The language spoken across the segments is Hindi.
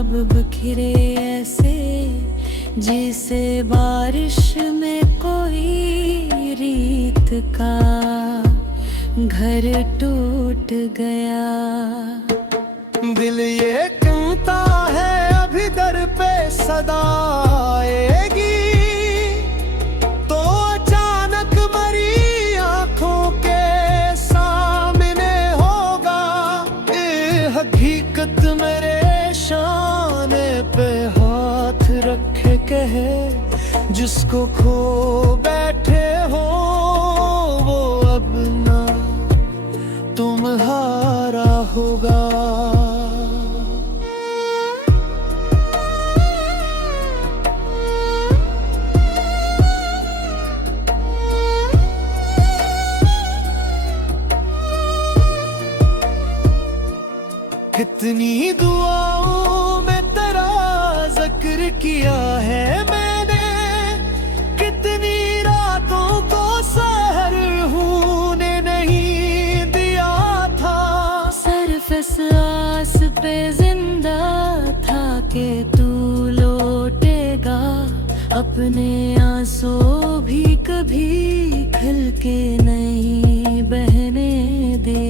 ख्वाब बिखरे ऐसे जैसे बारिश में कोई रीत का घर टूट गया। दिल ये कहता है अभी दर पे सदा आएगी, तो अचानक मरी आंखों के सामने होगा। ये हकीकत मेरे शाने पे हाथ रखे कहे, जिसको खो बैठे हो वो अब ना तुम्हारा होगा। कितनी दुआओं में तेरा जिक्र किया है मैंने, कितनी रातों को सहर होने नहीं दिया था। सिर्फ इस आस पे जिंदा था कि तू लौटेगा, अपने आंसू भी कभी खिल के नहीं बहने दे।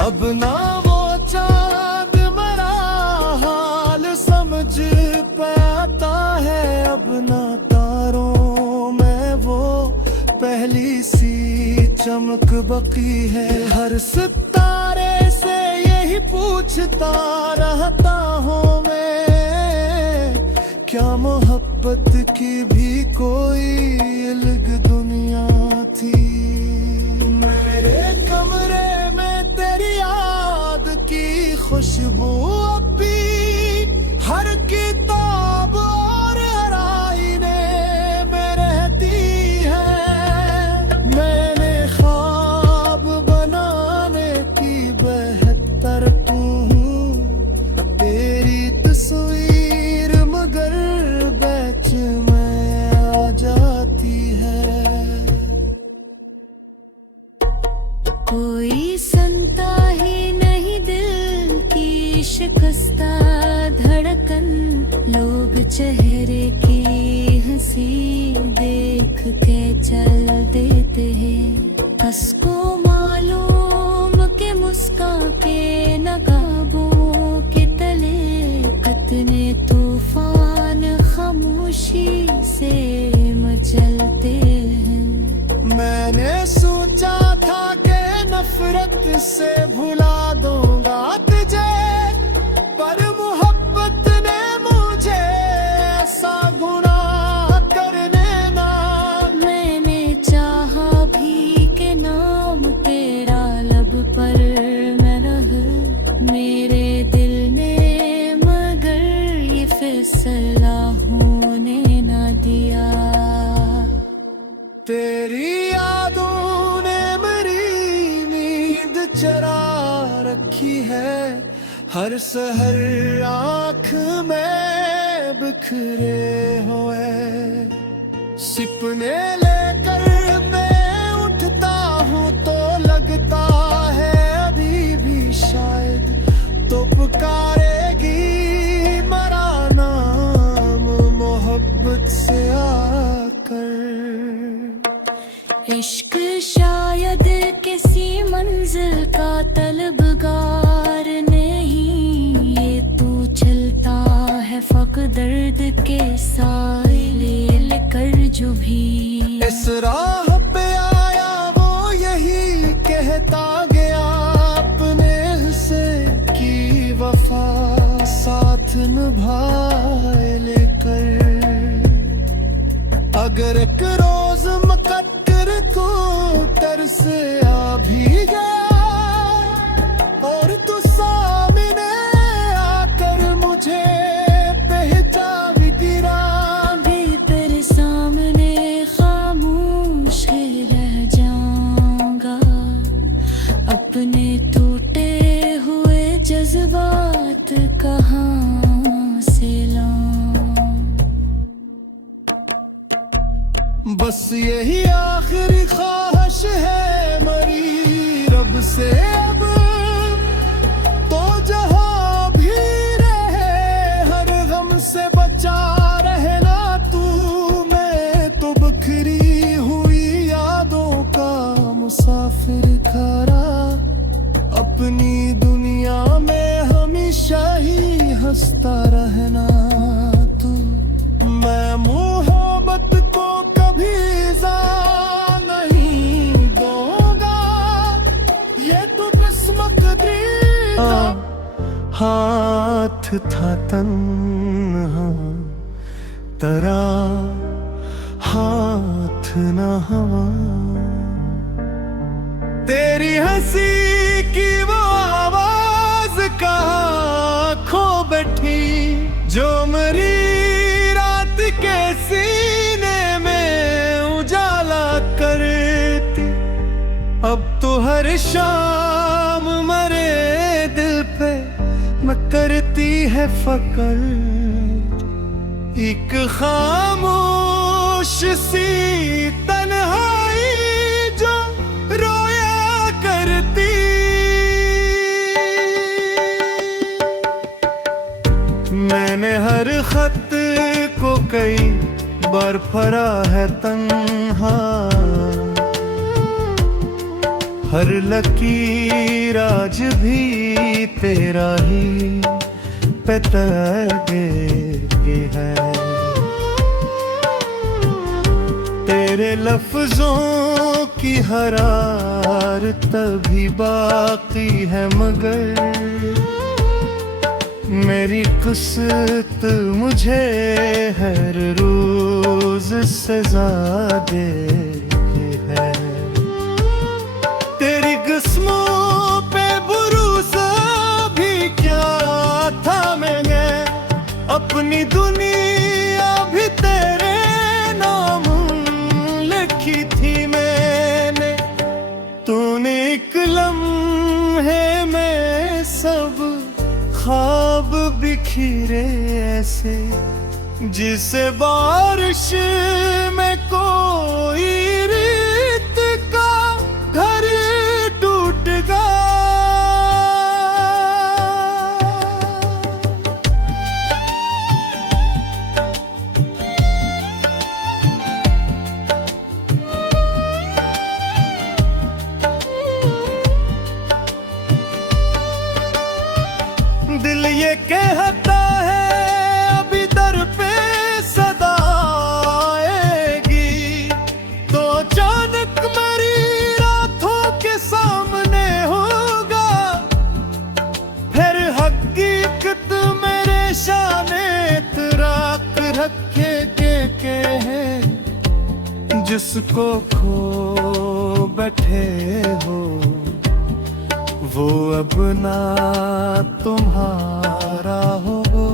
अब ना वो चांद मरा हाल समझ पाता है, अब ना तारों में वो पहली सी चमक बकी है। हर सितारे से यही पूछता रहता हूँ मैं, क्या मोहब्बत की भी कोई अलग दुनिया थी। मेरे कमरे में तेरी याद की खुशबू अब भी हर किताब और हर आईने में रहती है। मैंने ख्वाब बनाने की बेहतर हूँ तेरी तस्वीर, मगर बैच में आ जाती है। कोई सुनता ही नहीं दिल की शिकस्ता धड़कन, लोग चेहरे की हंसी देख के चल देते हैं। हंस को मालूम के मुस्कान के नकाबों के तले कितने तूफान खामोशी से मचलते हैं। मैंने सोचा था कि नफरत से भुला दूंगा तुझे, पर मोहब्बत ने मुझे ऐसा गुनाह करने ना। मैंने चाहा भी कि नाम तेरा लब पर न रहे मेरे दिल ने, मगर ये फैसला होने ना दिया। तेरी यादों ने मेरी नींद चरा रखी है, हर सहर आँख में बिखरे हुए सपने लेकर मैं उठता हूँ, तो लगता है अभी भी शायद तो पुकारेगी मरा नाम मोहब्बत से आकर। इश्क शायद किसी मंजिल का तलबगार नहीं, ये तू चलता है फक दर्द के साए लेकर जो भी इस राह पे आया वो यही कहता गया, अपने से की वफा साथ निभाए लेकर। अगर एक रोज मुकद्दर को तरस आ भी गया और तू सामने आकर मुझे पहचान भी गिरा, भी तेरे सामने खामोश रह जाऊंगा, अपने टूटे हुए जज्बात कहाँ से लाऊं। बस यही आखिरी ख्वाहिश है मरी रब से अब, तो अपनी दुनिया में हमेशा ही हंसता रहना तू। मैं मोहब्बत को कभी ज़ाया नहीं दूंगा, ये तो किस्मत दी। हाथ था तन्हा तेरा, हाथ न हवा। तेरी हंसी की वो आवाज कहाँ खो बैठी, जो मेरी रात के सीने में उजाला करती। अब तो हर शाम मरे दिल पे मैं करती है फकर, एक खामोश सी तन्हाई जो रोया करती। मैंने हर खत को कई बार पढ़ा है तन्हा, हर लकीर आज भी तेरा ही पे है। तेरे लफ्जों की हरारत तभी बाकी है, मगर मेरी किस्मत मुझे हर रोज सजा देती है। तेरी किस्मों पे भरोसा भी क्या था, मैंने अपनी दुनिया भी तेरे नाम लिखी थी मैंने। तूने एक लम्हे में सब ख्वाब बिखरे ऐसे, जिसे बारिश में कोई रेत का घर टूट गया। दिल ये कहता है अभी दर पे सदा आएगी, तो अचानक मेरी रातों के सामने होगा। फिर हकीकत मेरे शाने तराक रखे के हैं, जिसको खो बैठे हो वो अब ना तुम्हारा हो।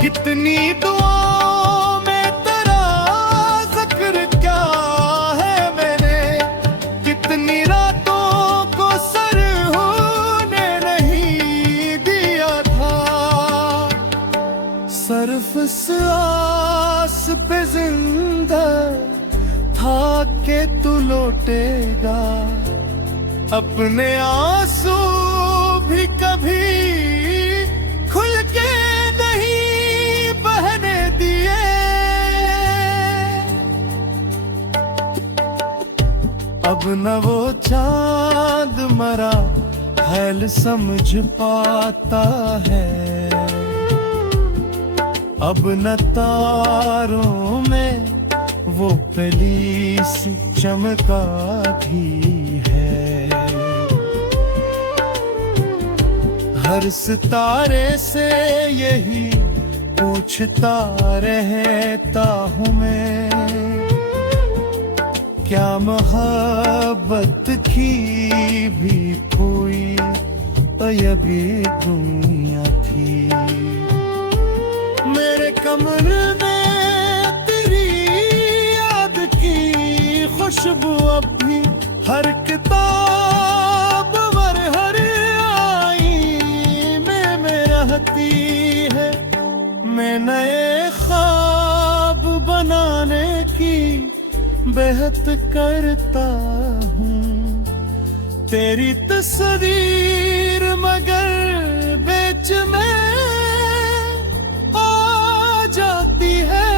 कितनी दुआओं में तेरा जिक्र क्या है, मैंने कितनी रातों को सर होने नहीं दिया था। सिर्फ इस आस पे जिंदा था के तू लौटेगा, अपने आंसू भी कभी खुल के नहीं बहने दिए। अब न वो चांद मरा हैल समझ पाता है, अब न तारों में वो पली सी चमका भी है। हर सितारे से यही पूछता रहता हूँ मैं, क्या मोहब्बत की भी कोई अयबी दुनिया थी। मेरे कमरे में खुशबू अब भी हर किताब वर हर आईने में रहती है। मैं नए ख्वाब बनाने की बेहद करता हूँ, तेरी तस्वीर मगर बीच में आ जाती है।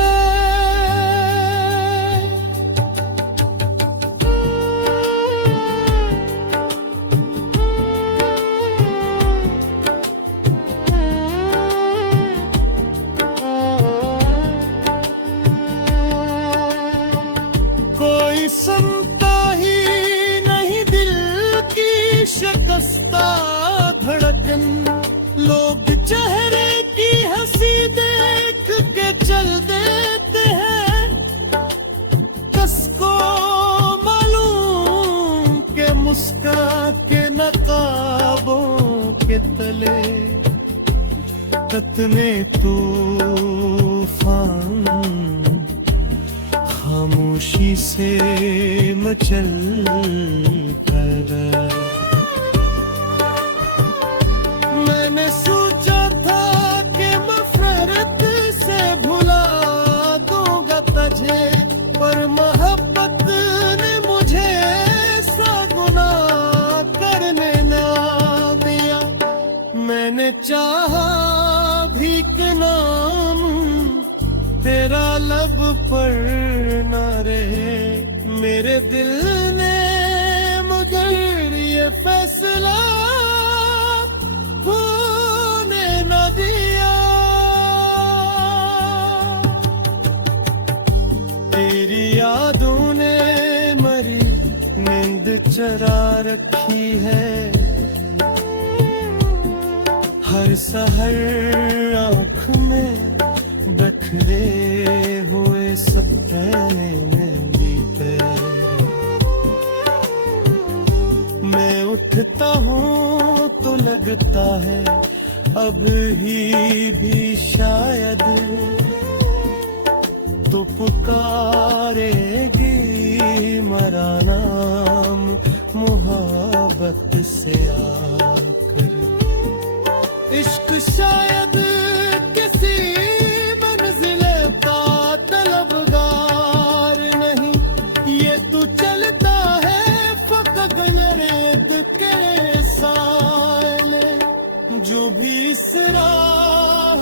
मुस्का के नकाबों के तले ततने तूफान खामोशी से मचल कर मैंने सोचा था कि मफरत से भुला दूंगा तुझे, पर मोहब्बत ने मुझे ऐसा गुनाह करने ना दिया। मैंने चाहा भी कि नाम तेरा लब पर न रहे, मेरे दिल ने मगर ये फैसला होने न दिया। तेरी यादों ने मरी नींद चरा रखी है, हर सहर आँख में बखरे हुए सपने में बीते। मैं उठता हूँ तो लगता है अब ही भी शायद तो पुकारेगी मरा नाम मोहब्बत से आकर। इश्क शायद किसी मंजिले का तलबगार नहीं, ये तू चलता है फकत रेत के साले, जो भी इस राह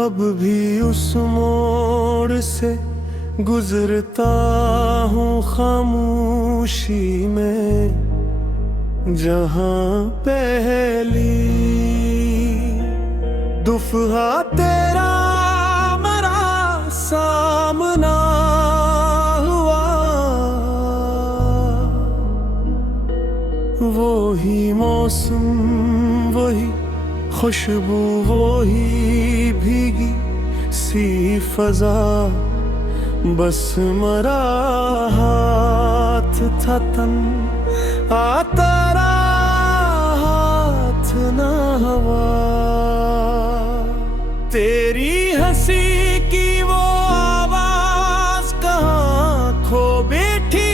अब भी उस मोड़ से गुजरता हूँ खामोशी में, जहाँ पहली दुफहा तेरा मरा सामना हुआ। वो ही मौसम वही खुशबू वही भीगी सी फजा, बस मरा हाथ था तन आता हाथ ना हवा। तेरी हंसी की वो आवाज कहाँ खो बैठी,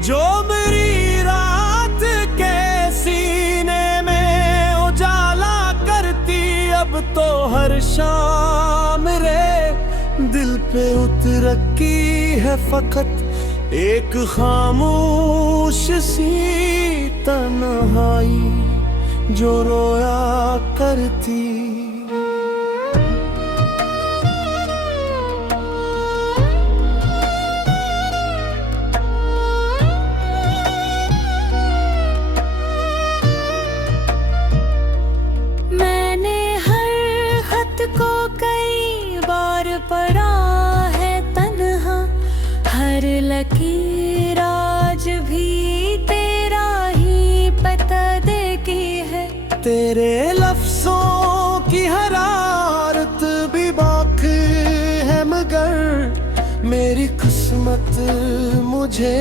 जो मेरी रात के सीने में उजाला करती। अब तो हर शाम रे दिल पे उतर की है फकत एक खामोश सी तन्हाई, जो रोया करती। मैंने हर खत को कई बार पढ़ा है तन्हा, हर लकीर आज भी तेरा ही पता देगी है। तेरे लफ्जों की हरारत भी बाक है, मगर मेरी किस्मत मुझे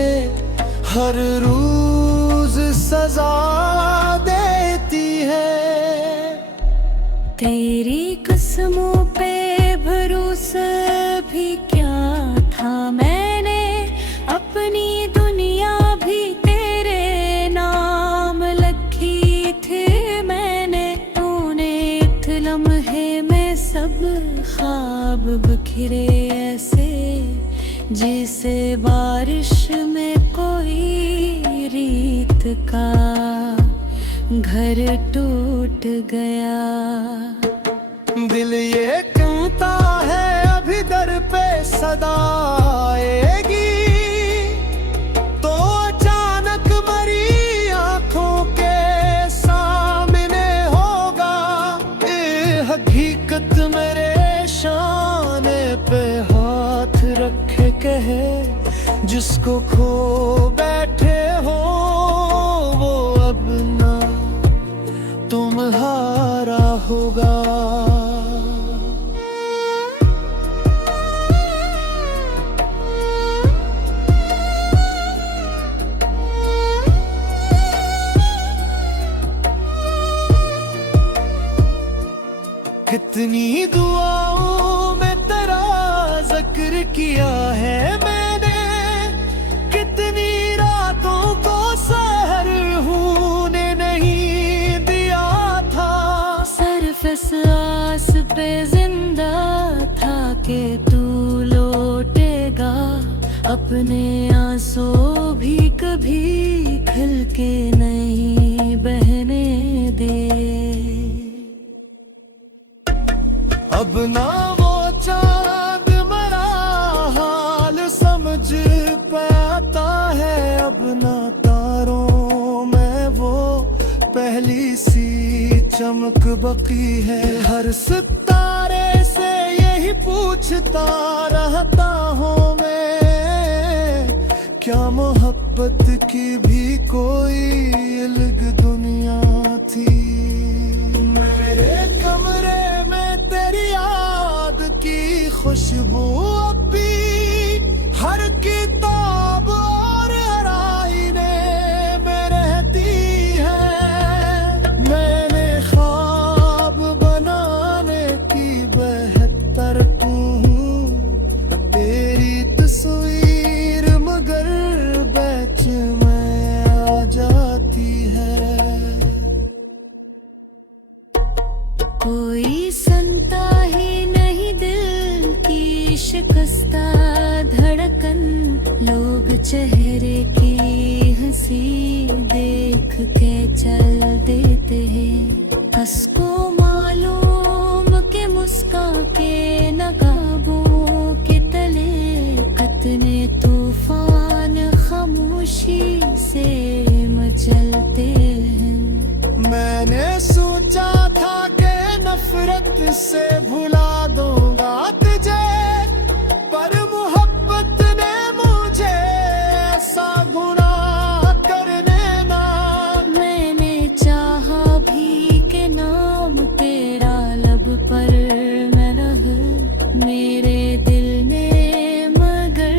हर रोज सजा देती है। तेरी कसमों पे भरोसा भी क्या था, मैंने अपनी दुनिया भी तेरे नाम लिखी थी मैंने। तूने एक लम्हे में सब ख्वाब बिखरे ऐसे, जैसे बारिश में कोई रीत का घर टूट गया। दिल ये कहता है अभी दर पे सदा आएगी, तो अचानक मरी आंखों के सामने होगा। ए हकीकत मेरे शाने पे हाथ रखे कहे, जिसको खो बैठे हो वो अब ना कितनी दुआओं में तेरा जिक्र किया है मैंने, कितनी रातों को सहर होने नहीं दिया था। सिर्फ इस आस पे जिंदा था कि तू लौटेगा, अपने आंसू भी कभी खिल के नहीं बहने दे। अब ना वो चांद मरा हाल समझ पाता है, अब ना तारों में वो पहली सी चमक बकी है। हर सितारे से यही पूछता रहता हूँ मैं, क्या मोहब्बत की भी कोई अलग दुनिया थी। मेरे कमरे में तेरी याद की खुशबू अब भी हर किताब और आईने में रहती है। मैंने ख्वाब बनाने की बेहतर तेरी तस्वीर मगर बैच में आ जाती है। कोई सुनता ही नहीं दिल की शिकस्ता धड़कन, लोग चेहरे की हंसी देख के चल देते हैं। हंस को मालूम के मुस्कान के नकाबों के तले कितने तूफान खामोशी से मचलते हैं। मैंने सोचा था कि नफरत से भुला दूंगा तुझे, पर मोहब्बत ने मुझे ऐसा गुनाह करने ना। मैंने चाहा भी के नाम तेरा लब पर न रहे मेरे दिल ने, मगर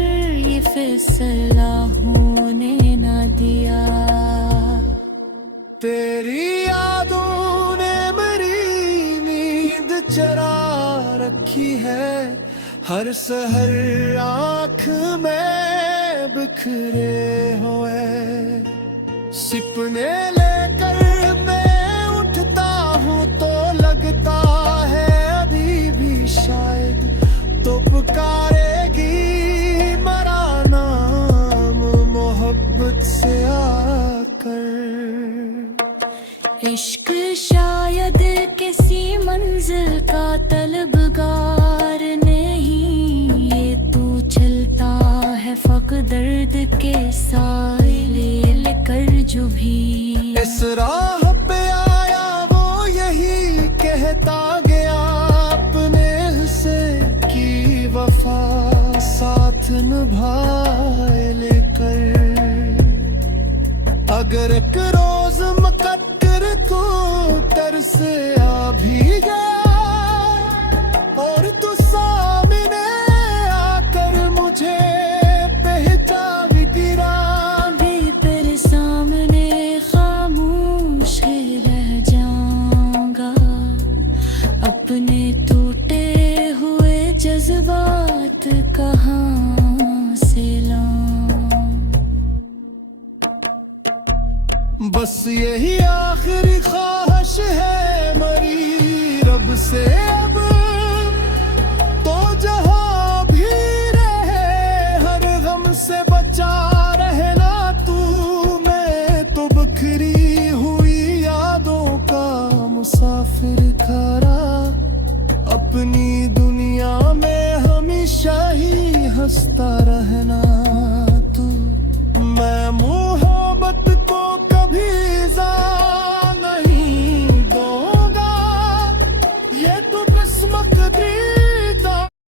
ये फैसला होने ना दिया। तेरी यादों ने मेरी नींद चरा रखी है, हर सहर आँख में बिखरे हुए सपने लेकर मैं उठता हूँ तो लगता है अभी भी शायद तो पुकारेगी मरा नाम मोहब्बत से आकर। इश्क शायद किसी मंजिल का तलबगार नहीं, ये तू चलता है फक दर्द के साए लेकर जो भी इस राह पे आया वो यही कहता गया, अपने से की वफा साथ निभाए लेकर। अगर एक रोज मुकद्दर को तरस आ भी गया और तू सामने आकर मुझे पहचान गिरा, भी तेरे सामने खामोश रह जाऊंगा। अपने टूटे हुए जज्बात कहाँ से लाऊं। बस यही आखिरी ख्वाहिश है मेरी रब से अब, तो जहाँ भी रहे हर गम से बचा रहना तू। मैं तो बिखरी हुई यादों का मुसाफिर खरा, अपनी दुनिया में हमेशा ही हंसता रहना।